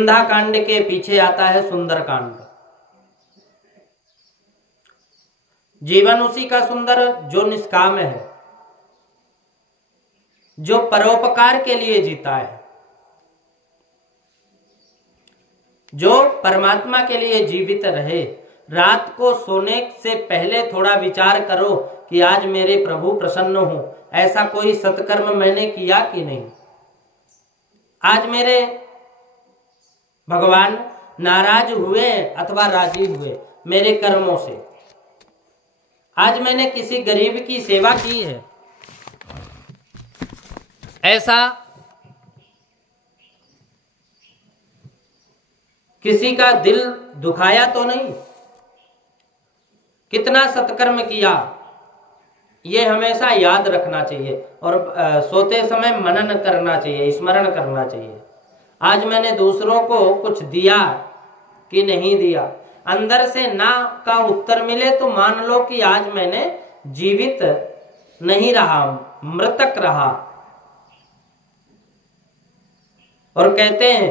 किष्किंधा कांड के पीछे आता है सुंदर कांड। जीवन उसी का सुंदर जो निष्काम है, जो परोपकार के लिए जीता है, जो परमात्मा के लिए जीवित रहे। रात को सोने से पहले थोड़ा विचार करो कि आज मेरे प्रभु प्रसन्न हो, ऐसा कोई सत्कर्म मैंने किया कि नहीं। आज मेरे भगवान नाराज हुए अथवा राजी हुए मेरे कर्मों से। आज मैंने किसी गरीब की सेवा की है, ऐसा किसी का दिल दुखाया तो नहीं। कितना सत्कर्म किया, ये हमेशा याद रखना चाहिए और सोते समय मनन करना चाहिए, स्मरण करना चाहिए। आज मैंने दूसरों को कुछ दिया कि नहीं दिया। अंदर से ना का उत्तर मिले तो मान लो कि आज मैंने जीवित नहीं रहा, मृतक रहा। और कहते हैं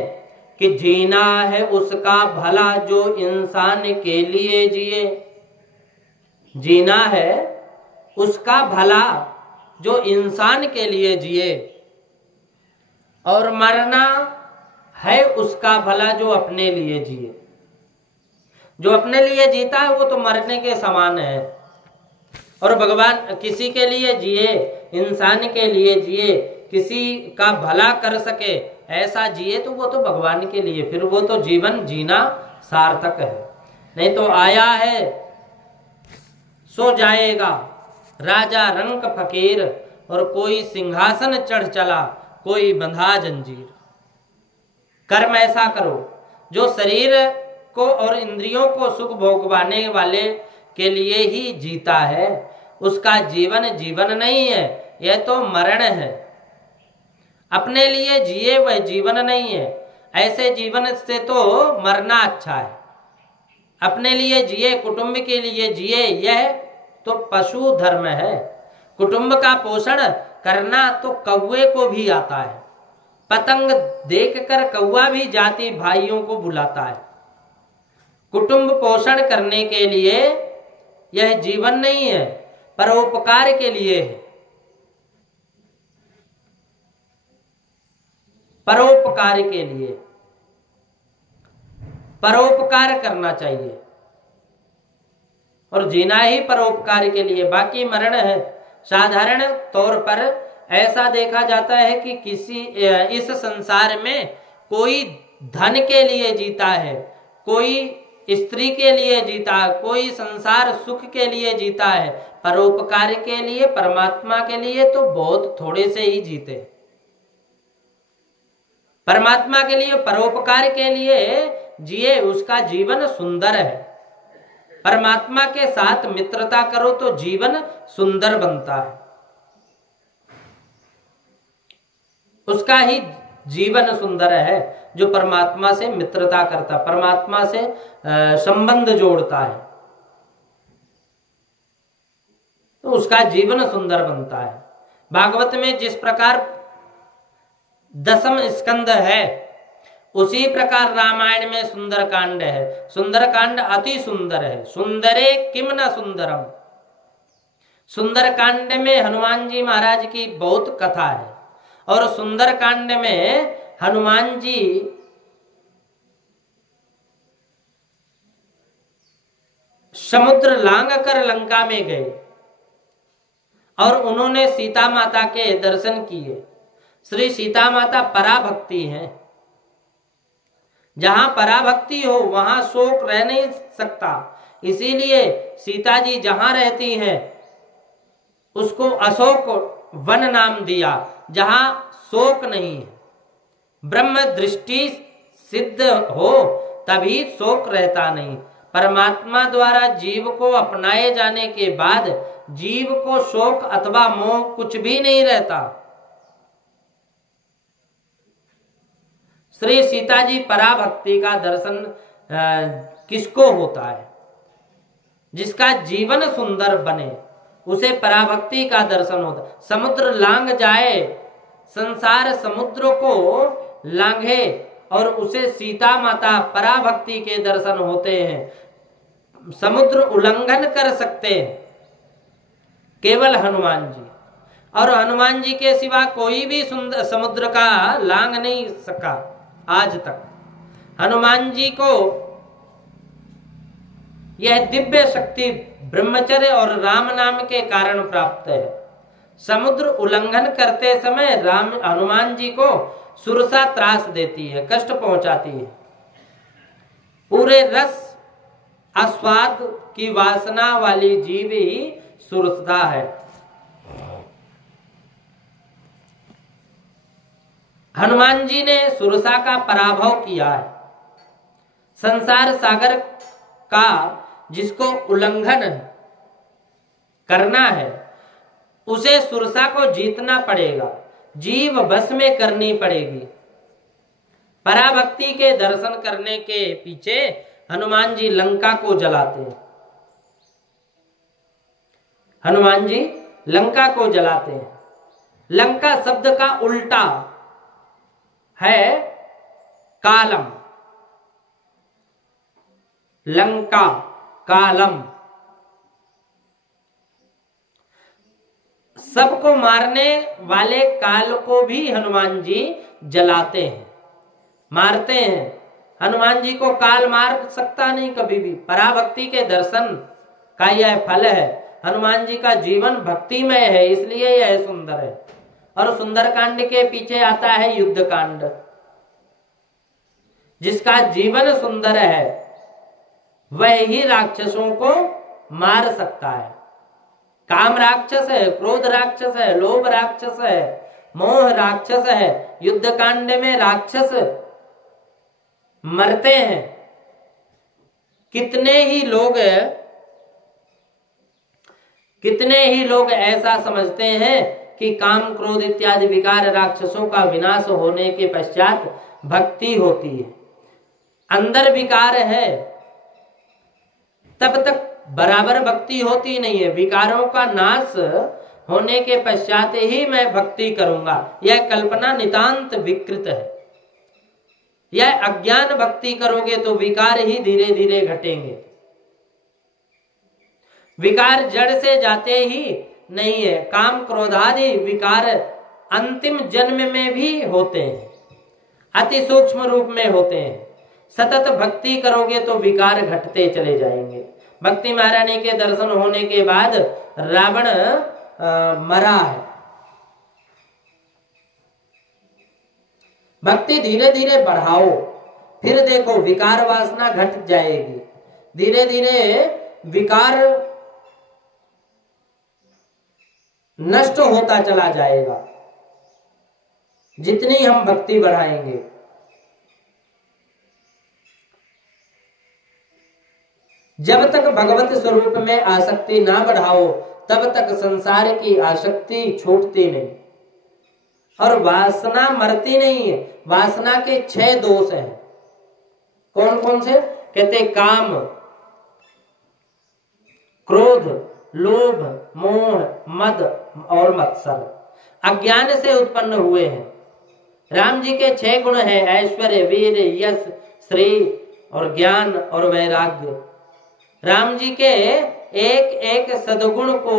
कि जीना है उसका भला जो इंसान के लिए जिए। जीना है उसका भला जो इंसान के लिए जिए, और मरना है उसका भला जो अपने लिए जिए। जो अपने लिए जीता है वो तो मरने के समान है। और भगवान किसी के लिए जिए, इंसान के लिए जिए, किसी का भला कर सके ऐसा जिए तो वो तो भगवान के लिए, फिर वो तो जीवन जीना सार्थक है। नहीं तो आया है सो जाएगा, राजा रंक फकीर, और कोई सिंहासन चढ़ चला, कोई बंधा जंजीर। कर्म ऐसा करो जो शरीर को और इंद्रियों को सुख भोगवाने वाले के लिए ही जीता है। उसका जीवन जीवन नहीं है, यह तो मरण है। अपने लिए जिए वह जीवन नहीं है। ऐसे जीवन से तो मरना अच्छा है। अपने लिए जिए, कुटुंब के लिए जिए, यह तो पशु धर्म है। कुटुंब का पोषण करना तो कौवे को भी आता है। पतंग देखकर कौवा भी जाति भाइयों को बुलाता है। कुटुंब पोषण करने के लिए यह जीवन नहीं है, परोपकार के लिए है। परोपकार के लिए परोपकार करना चाहिए और जीना ही परोपकार के लिए, बाकी मरण है। साधारण तौर पर ऐसा देखा जाता है कि किसी इस संसार में कोई धन के लिए जीता है, कोई स्त्री के लिए जीता है, कोई संसार सुख के लिए जीता है। परोपकार के लिए, परमात्मा के लिए तो बहुत थोड़े से ही जीते। परमात्मा के लिए, परोपकार के लिए जिए, उसका जीवन सुंदर है। परमात्मा के साथ मित्रता करो तो जीवन सुंदर बनता है। उसका ही जीवन सुंदर है जो परमात्मा से मित्रता करता, परमात्मा से संबंध जोड़ता है, तो उसका जीवन सुंदर बनता है। भागवत में जिस प्रकार 10वां स्कंद है, उसी प्रकार रामायण में सुंदर कांड है। सुंदर कांड अति सुंदर है। सुंदरे किम न सुंदरम। सुंदर कांड में हनुमान जी महाराज की बहुत कथा है, और सुंदर कांड में हनुमान जी समुद्र लांग कर लंका में गए और उन्होंने सीता माता के दर्शन किए। श्री सीता माता पराभक्ति हैं। जहां पराभक्ति हो वहां शोक रह नहीं सकता, इसीलिए सीता जी जहां रहती हैं उसको अशोक वन नाम दिया, जहां शोक नहीं है। ब्रह्म दृष्टि सिद्ध हो तभी शोक रहता नहीं। परमात्मा द्वारा जीव को अपनाए जाने के बाद जीव को शोक अथवा मोह कुछ भी नहीं रहता। श्री सीता जी पराभक्ति का दर्शन किसको होता है? जिसका जीवन सुंदर बने उसे पराभक्ति का दर्शन होता। समुद्र लांग जाए, संसार समुद्र को लांघे और उसे सीता माता पराभक्ति के दर्शन होते हैं। समुद्र उल्लंघन कर सकते हैं केवल हनुमान जी, और हनुमान जी के सिवा कोई भी समुद्र का लांघ नहीं सका आज तक। हनुमान जी को यह दिव्य शक्ति ब्रह्मचर्य और राम नाम के कारण प्राप्त है। समुद्र उल्लंघन करते समय हनुमान जी को सुरसा त्रास देती है, कष्ट पहुंचाती है। पूरे रस आस्वाद की वासना वाली जीव ही सुरसा है। हनुमान जी ने सुरसा का पराभव किया है। संसार सागर का जिसको उल्लंघन करना है उसे सुरसा को जीतना पड़ेगा, जीव बस में करनी पड़ेगी। पराभक्ति के दर्शन करने के पीछे हनुमान जी लंका को जलाते हैं। हनुमान जी लंका को जलाते हैं। लंका शब्द का उल्टा है कालम, लंका कालम। सबको मारने वाले काल को भी हनुमान जी जलाते हैं, मारते हैं। हनुमान जी को काल मार सकता नहीं कभी भी। पराभक्ति के दर्शन का यह फल है। हनुमान जी का जीवन भक्तिमय है, इसलिए यह सुंदर है। और सुंदर कांड के पीछे आता है युद्ध कांड। जिसका जीवन सुंदर है वह ही राक्षसों को मार सकता है। काम राक्षस है, क्रोध राक्षस है, लोभ राक्षस है, मोह राक्षस है। युद्ध कांड में राक्षस मरते हैं। कितने ही लोग ऐसा समझते हैं कि काम क्रोध इत्यादि विकार राक्षसों का विनाश होने के पश्चात भक्ति होती है। अंदर विकार है तब तक बराबर भक्ति होती नहीं है। विकारों का नाश होने के पश्चात ही मैं भक्ति करूंगा, यह कल्पना नितांत विकृत है। यह अज्ञान भक्ति करोगे तो विकार ही धीरे धीरे घटेंगे। विकार जड़ से जाते ही नहीं है। काम क्रोधादि विकार अंतिम जन्म में भी होते हैं, अति सूक्ष्म रूप में होते हैं। सतत भक्ति करोगे तो विकार घटते चले जाएंगे। भक्ति महारानी के दर्शन होने के बाद रावण मरा है। भक्ति धीरे धीरे बढ़ाओ, फिर देखो विकार वासना घट जाएगी। धीरे धीरे विकार नष्ट होता चला जाएगा जितनी हम भक्ति बढ़ाएंगे। जब तक भगवत स्वरूप में आसक्ति ना बढ़ाओ तब तक संसार की आसक्ति छूटती नहीं और वासना मरती नहीं है। वासना के 6 दोष हैं। कौन कौन से? कहते काम, क्रोध, लोभ, मोह, मद और मत्सर। अज्ञान से उत्पन्न हुए हैं। राम जी के 6 गुण हैं, ऐश्वर्य, वीर, यश, श्री और ज्ञान और वैराग्य। राम जी के एक एक सद्गुण को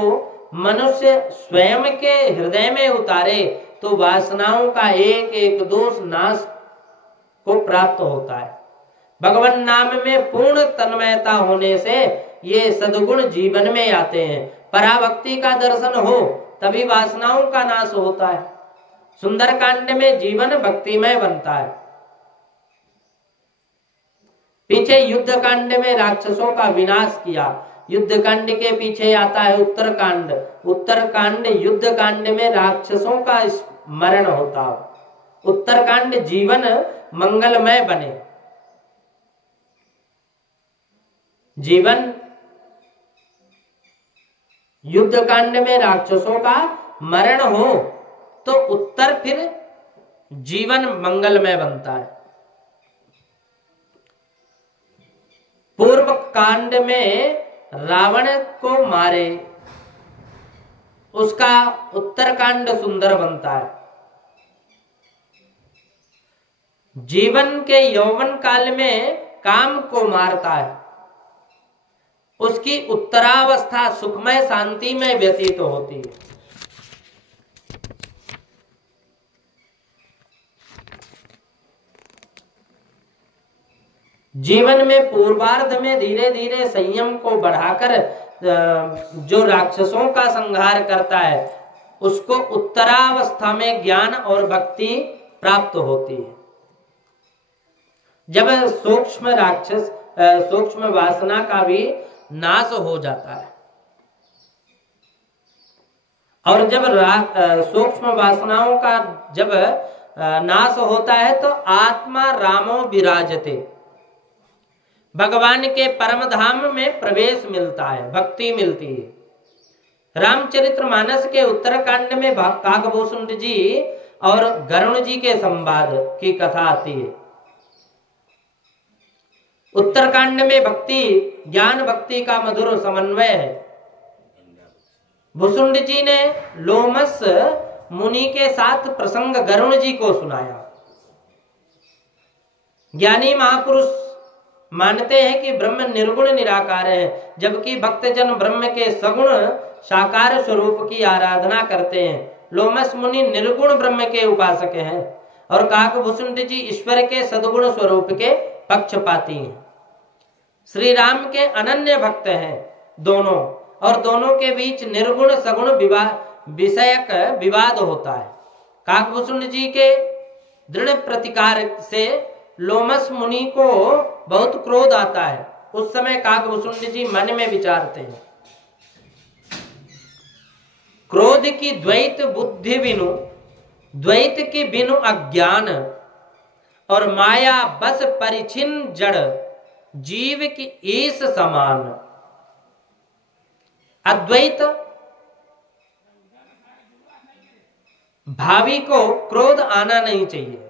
मनुष्य स्वयं के हृदय में उतारे तो वासनाओं का एक एक दोष नाश को प्राप्त होता है। भगवान नाम में पूर्ण तन्मयता होने से ये सद्गुण जीवन में आते हैं। पराभक्ति का दर्शन हो तभी वासनाओं का नाश होता है। सुंदर कांड में जीवन भक्तिमय बनता है। पीछे युद्ध कांड में राक्षसों का विनाश किया। युद्ध कांड के पीछे आता है उत्तर कांड। उत्तर कांड युद्ध कांड में राक्षसों का मरण होता हो। उत्तर कांड जीवन मंगलमय बने। जीवन युद्ध कांड में राक्षसों का मरण हो तो उत्तर फिर जीवन मंगलमय बनता है। पूर्व कांड में रावण को मारे, उसका उत्तर कांड सुंदर बनता है। जीवन के यौवन काल में काम को मारता है, उसकी उत्तरावस्था सुखमय शांति में व्यतीत होती है। जीवन में पूर्वार्ध में धीरे धीरे संयम को बढ़ाकर जो राक्षसों का संहार करता है, उसको उत्तरावस्था में ज्ञान और भक्ति प्राप्त होती है। जब सूक्ष्म राक्षस सूक्ष्म वासना का भी नाश हो जाता है, और जब सूक्ष्म वासनाओं का जब नाश होता है तो आत्मा रामो विराजते, भगवान के परम धाम में प्रवेश मिलता है, भक्ति मिलती है। रामचरितमानस के उत्तरकांड में काकभूषुंड जी और गरुण जी के संवाद की कथा आती है। उत्तरकांड में भक्ति ज्ञान भक्ति का मधुर समन्वय है। भूषुंड जी ने लोमस मुनि के साथ प्रसंग गरुण जी को सुनाया। ज्ञानी महापुरुष मानते हैं कि ब्रह्म निर्गुण निराकार है, जबकि भक्तजन ब्रह्म के सगुण साकार स्वरूप की आराधना करते हैं। लोमस मुनि निर्गुण ब्रह्म के उपासक हैं और काकभूषुंड जी ईश्वर के सद्गुण स्वरूप के पक्षपाती हैं। श्री राम के अनन्य भक्त हैं दोनों, और दोनों के बीच निर्गुण सगुण विषयक विवाद होता है। काकभूषुंड जी के दृढ़ प्रतिकार से लोमस मुनि को बहुत क्रोध आता है। उस समय काकभूषुंड जी मन में विचारते हैं, क्रोध की द्वैत बुद्धि बिनु, द्वैत की बिनु अज्ञान, और माया बस परिचिन जड़, जीव की ईस समान। अद्वैत भावी को क्रोध आना नहीं चाहिए।